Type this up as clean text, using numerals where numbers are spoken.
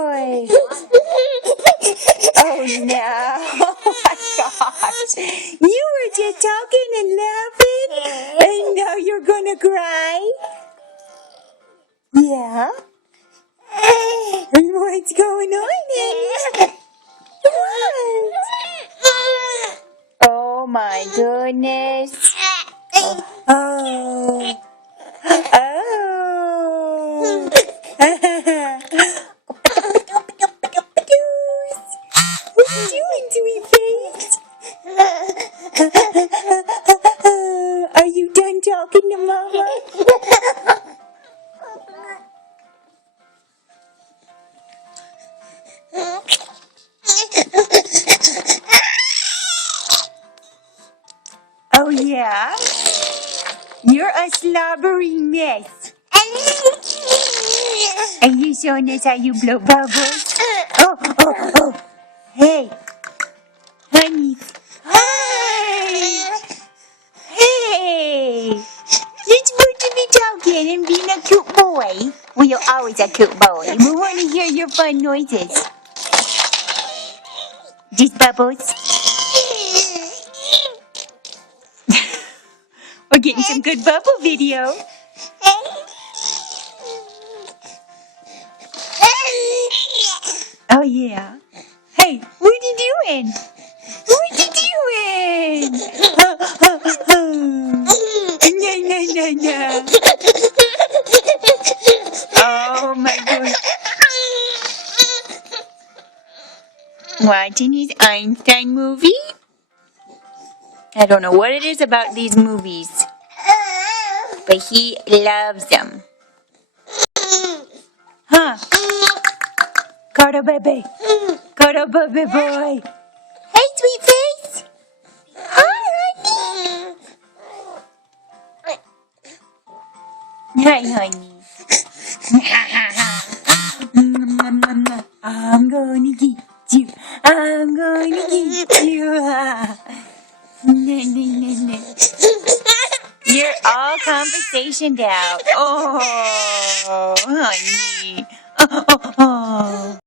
boy. Oh no. Oh my gosh. You were just talking and laughing and now you're gonna cry? Yeah? What's going on, Annie? What? Oh my goodness. Oh. Oh. What are you doing, sweet face? Are you done talking to Mama? Oh yeah? You're a slobbery mess. Are you showing us how you blow bubbles? Oh. Hey. Honey. Hey. You're supposed to be talking and being a cute boy. Well, you're always a cute boy. We want to hear your fun noises. Just bubbles. We're getting some good bubble video. Oh yeah. Hey, what are you doing? What are you doing? No. Oh my God. Watching his Einstein movie? I don't know what it is about these movies, but he loves them. Huh? Carter baby boy. Hey, sweet face. Hi, honey. Hi, honey. I'm gonna get you. I'm gonna get you. You're all conversationed out. Oh, honey. Oh.